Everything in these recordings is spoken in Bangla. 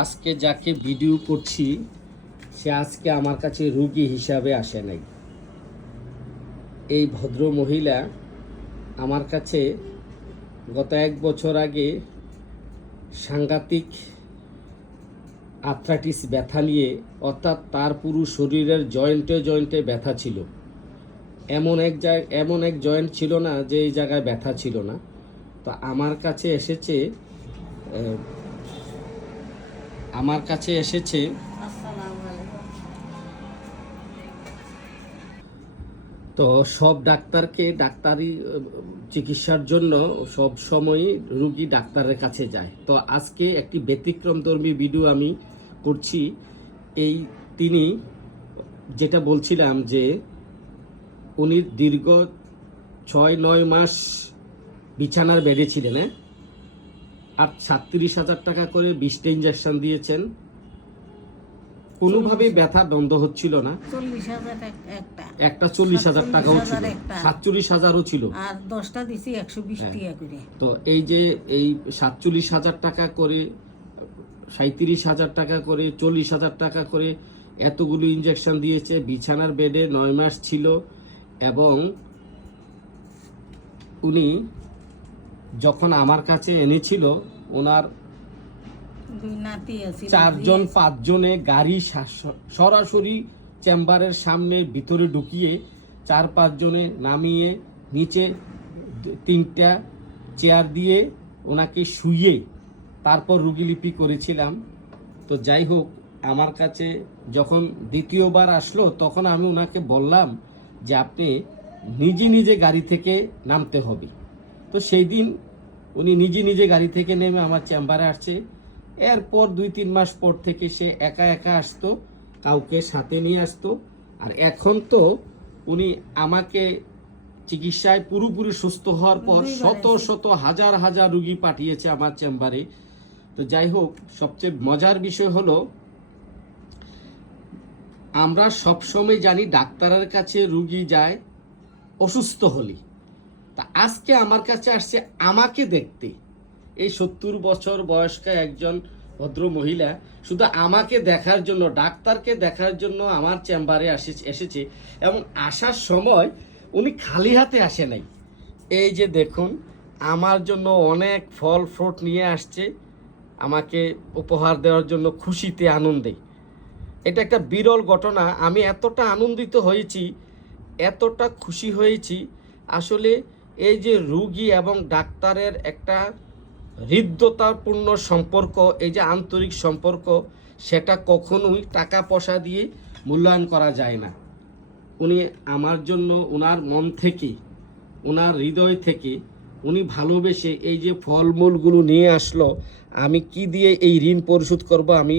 আজকে যাকে ভিডিও করছি সে আজকে আমার কাছে রোগী হিসাবে আসে নাই। এই ভদ্র মহিলা আমার কাছে গত 1 বছর আগে সাংঘাতিক আর্থ্রাইটিস ব্যথা নিয়ে, অর্থাৎ তার পুরো শরীরের জয়েন্টে জয়েন্টে ব্যথা ছিল। এমন এক জয়েন্ট ছিল না যে এই জায়গায় ব্যথা ছিল না। তো আমার কাছে এসেছে তো সব ডাক্তারকে ডাক্তারি চিকিৎসার জন্য সব সময় রুগী ডাক্তারের কাছে যায়। তো আজকে একটি ব্যতিক্রমধর্মী ভিডিও আমি করছি। তিনি যেটা বলছিলাম যে উনি দীর্ঘ 6-9 মাস বিছানার বেডে ছিলেন, আর 37,000 টাকা করে 20টা ইঞ্জেকশন দিয়েছেন। কোনোভাবেই ব্যথা বন্ধ হচ্ছিল না। 40,000 একটা 40,000 টাকাও ছিল, 47,000ও ছিল, আর 10টা দিছি 120 টাকা করে। তো এই যে এই 47,000 টাকা করে, 37,000 টাকা করে, 40,000 টাকা করে এতগুলো ইঞ্জেকশন দিয়েছে। বিছানার বেডে 9 মাস ছিল। এবং উনি যখন আমার কাছে এনেছিল, ওনার 4-5 জনে গাড়ি সরাসরি চেম্বারের সামনে ভিতরে ঢুকিয়ে 4-5 জনে নামিয়ে নিচে 3টা চেয়ার দিয়ে ওনাকে শুইয়ে তারপর রুগীলিপি করেছিলাম। তো যাই হোক, আমার কাছে যখন দ্বিতীয়বার আসলো তখন আমি ওনাকে বললাম যে আপনি নিজে গাড়ি থেকে নামতে হবে। তো সেই দিন উনি নিজে গাড়ি থেকে নেমে আমার চেম্বারে আসছে। এরপর 2-3 মাস পর থেকে সে একা আসতো, কাউকে সাথে নিয়ে আসতো। আর এখন তো উনি আমাকে চিকিৎসায় পুরোপুরি সুস্থ হওয়ার পর শত হাজার রুগী পাঠিয়েছে আমার চেম্বারে। তো যাই হোক, সবচেয়ে মজার বিষয় হলো আমরা সবসময় জানি ডাক্তারের কাছে রুগী যায় অসুস্থ হলে। তা আজকে আমার কাছে আসছে আমাকে দেখতে। এই 70 বছর বয়স্ক একজন ভদ্র মহিলা শুধু আমাকে দেখার জন্য, ডাক্তারকে দেখার জন্য আমার চেম্বারে এসেছে। এবং আসার সময় উনি খালি হাতে আসে নাই। এই যে দেখুন, আমার জন্য অনেক ফল ফ্রুট নিয়ে আসছে আমাকে উপহার দেওয়ার জন্য, খুশিতে আনন্দে। এটা একটা বিরল ঘটনা। আমি এতটা আনন্দিত হয়েছি, এতটা খুশি হয়েছি। আসলে এই যে রুগী এবং ডাক্তারের একটা হৃদ্যতাপূর্ণ সম্পর্ক, এই যে আন্তরিক সম্পর্ক, সেটা কখনোই টাকা পয়সা দিয়ে মূল্যায়ন করা যায় না। উনি আমার জন্য ওনার মন থেকে, ওনার হৃদয় থেকে উনি ভালোবেসে এই যে ফলমূলগুলো নিয়ে আসলো। আমি কি দিয়ে এই ঋণ পরিশোধ করব আমি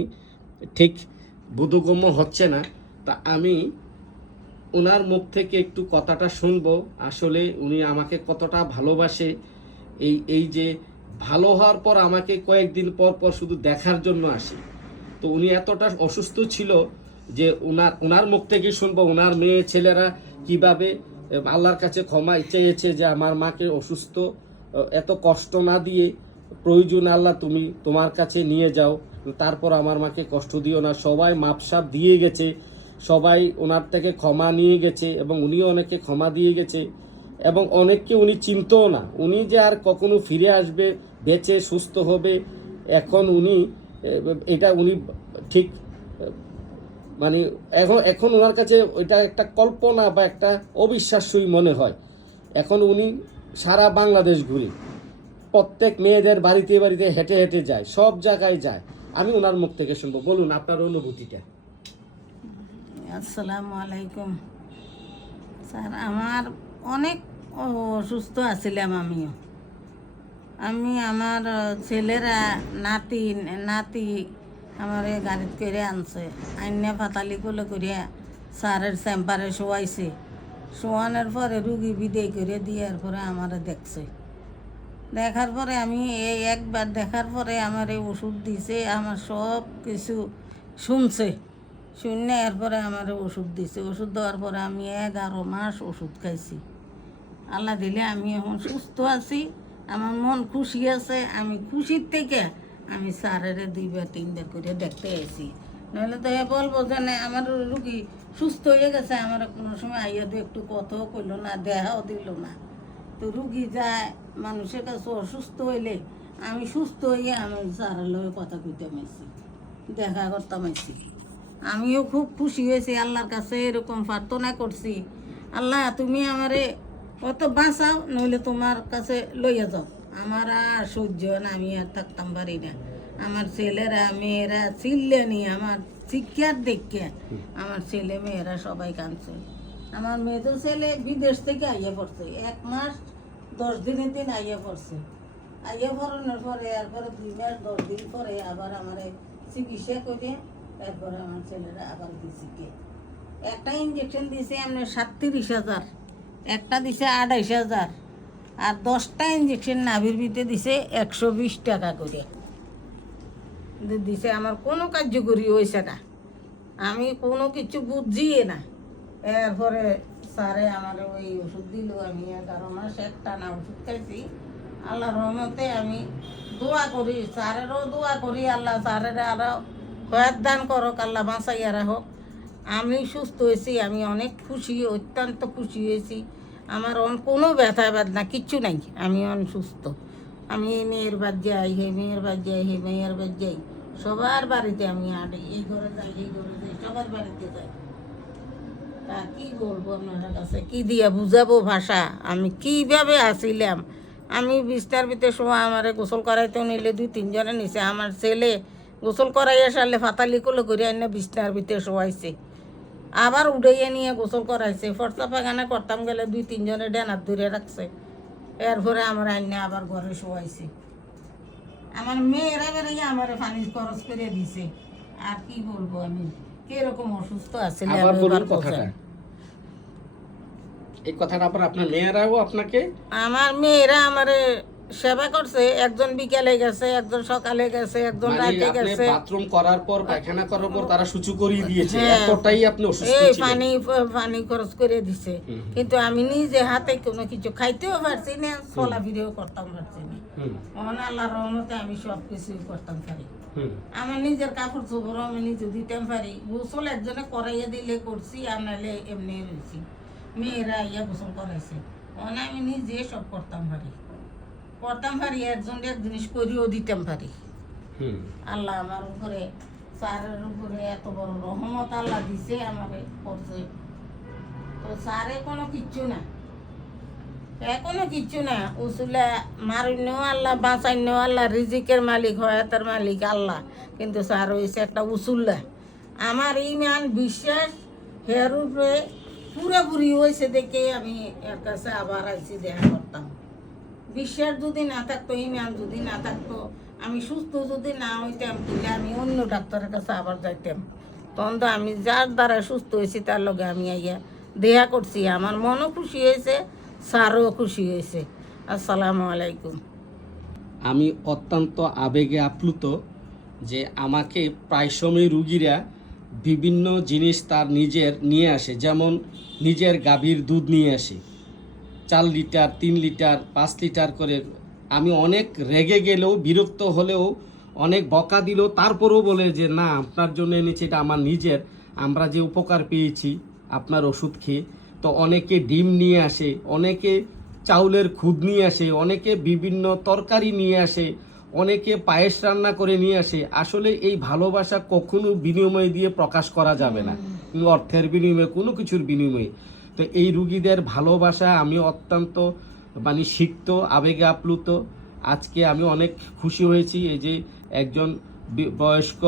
ঠিক বোধগম্য হচ্ছে না। তা আমি ওনার মুখ থেকে একটু কথাটা শুনবো, আসলে উনি আমাকে কতটা ভালোবাসে। এই যে ভালো হওয়ার পর আমাকে কয়েকদিন পর শুধু দেখার জন্য আসে। তো উনি এতটা অসুস্থ ছিল যে ওনার মুখ থেকে শুনবো ওনার মেয়ে ছেলেরা কিভাবে আল্লাহর কাছে ক্ষমা চেয়েছে যে আমার মাকে অসুস্থ এত কষ্ট না দিয়ে, প্রয়োজন আল্লাহ তুমি তোমার কাছে নিয়ে যাও, তারপর আমার মাকে কষ্ট দিও না। সবাই মাপসাপ দিয়ে গেছে, সবাই ওনার থেকে ক্ষমা নিয়ে গেছে এবং উনিও অনেকে ক্ষমা দিয়ে গেছে। এবং অনেককে উনি চিনতও না, উনি যে আর কখনো ফিরে আসবে, বেঁচে সুস্থ হবে, এখন উনি ঠিক মানে এখন ওনার কাছে ওইটা একটা কল্পনা বা একটা অবিশ্বাস্যই মনে হয়। এখন উনি সারা বাংলাদেশ ঘুরে প্রত্যেক মেয়েদের বাড়িতে বাড়িতে হেঁটে হেঁটে যায়, সব জায়গায় যায়। আমি ওনার মুখ থেকে শুনবো। বলুন আপনার অনুভূতিটা। আসসালামু আলাইকুম স্যার। আমার অনেক অসুস্থ আছিলাম আমি আমার ছেলেরা নাতি আমার গাড়িত করে আনছে, আইনে ফাতালি করিয়া স্যারের চেম্বারে শোয়াইছে। শোয়ানোর পরে রুগী বিদায় করে দেওয়ার পরে আমার দেখার পরে আমি একবার দেখার পরে আমার এই ওষুধ দিছে, আমার সব কিছু শুনে এরপরে আমার ওষুধ দিছে। ওষুধ দেওয়ার পরে আমি 11 মাস ওষুধ খাইছি। আল্লাহ দিলে আমি এখন সুস্থ আছি, আমার মন খুশি আছে। আমি খুশির থেকে আমি স্যারের 2-3বার করে দেখতে আইছি, নাহলে তো এ বলবো যে না আমার রুগী সুস্থ হয়ে গেছে, আমার কোনো সময় আইয়া তো একটু কথাও কইলো না, দেখাও দিল না। তো রুগী যায় মানুষের কাছে অসুস্থ হইলে আমি সুস্থ হইয়া আমি স্যারের লগে কথা কইতে মাইছি, দেখা করতাম আইছি। আমিও খুব খুশি হয়েছি, আল্লাহর কাছে এরকম প্রার্থনা করছি, আল্লাহ তুমি আমারে অত বাঁচাও, নইলে তোমার কাছে লইয়া যাও। আমার আর সহ্য হয় না, আমি আর থাকতাম পারি না। আমার ছেলেরা মেয়েরা চিল্লানি, আমার শিক্ষার দেখে আমার ছেলে মেয়েরা সবাই কাঁদছে। আমার মেয়েতো ছেলে বিদেশ থেকে আইয়া পড়ছে, 1 মাস 10 দিনের দিন আইয়া পড়ছে। আইয়া পড়ানোর পরে এরপরে 2 মাস 10 দিন পরে আবার আমার চিকিৎসা করে এরপরে আমার ছেলেরা আবার দিছি কে একটা ইঞ্জেকশন দিছে আপনার 37,000, একটা দিছে 28,000, আর 10টা ইঞ্জেকশন নাভির ভিতরে দিছে 120 টাকা করে দিছে। আমার কোনো কার্যকরী হয়েছে না, আমি কোনো কিছু বুঝছি না। এরপরে স্যারে আমার ওই ওষুধ দিল, আমি 11 মাস একটানা ওষুধ খাইছি। আল্লাহর রহমতে আমি দোয়া করি, স্যারেরও দোয়া করি, আল্লাহ স্যারের আরও হয়াত দান করক, আল্লাহ বাঁচাইয়া রাখক। আমি সুস্থ হয়েছি, আমি অনেক খুশি, অত্যন্ত খুশি হয়েছি। আমার কোনো ব্যথা বেদনা কিচ্ছু নাই, আমি সুস্থ। আমি এই মেয়ের বাদ যাই, হে মেয়ের বাদ যাই, হে মেয়ের বাদ যাই, সবার বাড়িতে আমি আডি, এই ঘরে যাই, এই ঘরে যাই, সবার বাড়িতে যাই। তা কি বলবো আপনার কাছে, কি দিয়া বুঝাবো ভাষা, আমি কিভাবে আসিলাম। আমি বিস্তার ভিতরে সময় আমারে গোসল করাইতেও নিলে 2-3 জনে নিছে। আমার ছেলে গোসল করাইয়া সারলে ফাতালি কোলো করে এনে বিছনার ভিতরে শোয়াইছে, আবার উড়াইয়া নিয়ে গোসল করাইছে। ফর্সা পায়খানা করতাম গেলে 2-3 জনে ডেনার ধরে রাখছে, এরপরে আমার আইনে আবার ঘরে শোয়াইছে। আমার মেয়েরা বেড়াইয়া আমার পানি খরচ করে দিছে। আর কি বলবো, আমি কিরকম অসুস্থ আছি। আবার বলুন কথাটা, এই কথাটা আবার আপনার মেয়েরাও আপনাকে? আমার মেয়েরা আমারে সেবা করছে, একজন বিকালে গেছে, একজন সকালে গেছে, একজন মানে রাতে আপনি গেছে। বাথরুম করার পর পায়খানা করার পর তারা সূচু করিয়ে দিয়েছে, হ্যাঁ। এতটাই আপনি অসুস্থ এই ছিলেন? পানি খরচ করে দিছে, কিন্তু আমি নিজে হাতে কোনো কিছু খাইতেও পারছি না, চলাফিরেও করতাম পারছি না। মহান আল্লাহর রহমতে আমি সব কিছুই করতাম পারি। আমার নিজের কাপড় চোপড় আমি নিজে দিতাম পারি, গোসল একজনে করাইয়া দিলে করছি, আর নাহলে এমনি রয়েছি। মেয়েরা ইয়া গোসল করাইছে, মানে আমি নিজে সব করতাম পারি, একজন এক জিনিস করিও দিতাম পারি। আল্লাহ আমার উপরে, স্যারের উপরে এত বড় রহমত আল্লাহ দিছে, আমাকে করছে। তো স্যারে কোনো কিচ্ছু না, কোনো কিচ্ছু না, উসুলা মারিনেও আল্লাহ, বাঁচাইনেও আল্লাহ, রিজিকের মালিক, হয়াতের মালিক আল্লাহ, কিন্তু স্যার হয়েছে একটা উসুল্লা। আমার ইমান বিশ্বাস হের উপরে পুরোপুরি হয়েছে দেখে আমি এর কাছে আবার আইসি দেখা করতাম। বিশ্বাস যদি না থাকতো, ইমান যদি না থাকতো, আমি সুস্থ যদি না হইতাম, তাহলে আমি অন্য ডাক্তারের কাছে আবার যাইতাম। তখন তো আমি যার দ্বারা সুস্থ হয়েছি তার লগে আমি আইয়া দেখা করছি, আমার মনও খুশি হয়েছে, স্যারও খুশি হয়েছে। আসসালামু আলাইকুম। আমি অত্যন্ত আবেগে আপ্লুত যে আমাকে প্রায় সময় রুগীরা বিভিন্ন জিনিস তার নিজের নিয়ে আসে, যেমন নিজের গাভীর দুধ নিয়ে আসে 4 লিটার, 3 লিটার, 5 লিটার করে। আমি অনেক রেগে গেলেও, বিরক্ত হলেও, অনেক বকা দিলেও, তারপরেও বলে যে না আপনার জন্য এনেছি, এটা আমার নিজের, আমরা যে উপকার পেয়েছি আপনার ওষুধ খেয়ে। তো অনেকে ডিম নিয়ে আসে, অনেকে চাউলের খুদ নিয়ে আসে, অনেকে বিভিন্ন তরকারি নিয়ে আসে, অনেকে পায়েস রান্না করে নিয়ে আসে। আসলে এই ভালোবাসা কখনো বিনিময় দিয়ে প্রকাশ করা যাবে না, অর্থের বিনিময়ে, কোনো কিছুর বিনিময়ে। তো এই রুগীদের ভালোবাসা আমি অত্যন্ত মানে সিক্ত, আবেগে আপ্লুত। আজকে আমি অনেক খুশি হয়েছি, এই যে একজন বয়স্ক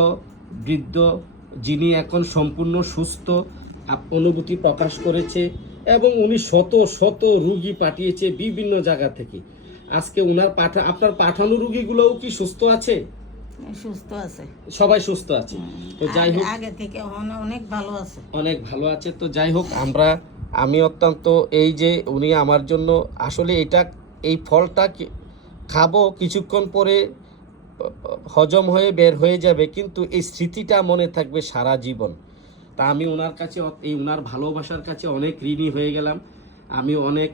বৃদ্ধ যিনি এখন সম্পূর্ণ সুস্থ অনুভূতি প্রকাশ করেছে, এবং উনি শত শত রুগী পাঠিয়েছে বিভিন্ন জায়গা থেকে। আজকে উনার আপনার পাঠানো রুগীগুলোও কি সুস্থ আছে? সুস্থ আছে, সবাই সুস্থ আছে। তো যাই হোক, আগে থেকে অনেক ভালো আছে, অনেক ভালো আছে। তো যাই হোক, আমি অত্যন্ত, এই যে উনি আমার জন্য, আসলে এই ফলটা খাবো কিছুক্ষণ পরে হজম হয়ে বের হয়ে যাবে, কিন্তু এই স্মৃতিটা মনে থাকবে সারা জীবন। তা আমি ওনার কাছে, ওনার ভালোবাসার কাছে অনেক ঋণী হয়ে গেলাম। আমি অনেক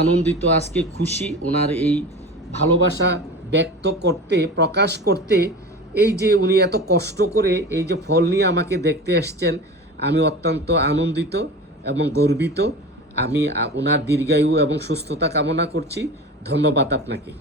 আনন্দিত, আজকে খুশি। ওনার এই ভালোবাসা ব্যক্ত করতে, প্রকাশ করতে, এই যে উনি এত কষ্ট করে এই যে ফল নিয়ে আমাকে দেখতে এসছেন, আমি অত্যন্ত আনন্দিত এবং গর্বিত। আমি ওনার দীর্ঘায়ু এবং সুস্থতা কামনা করছি। ধন্যবাদ আপনাকে।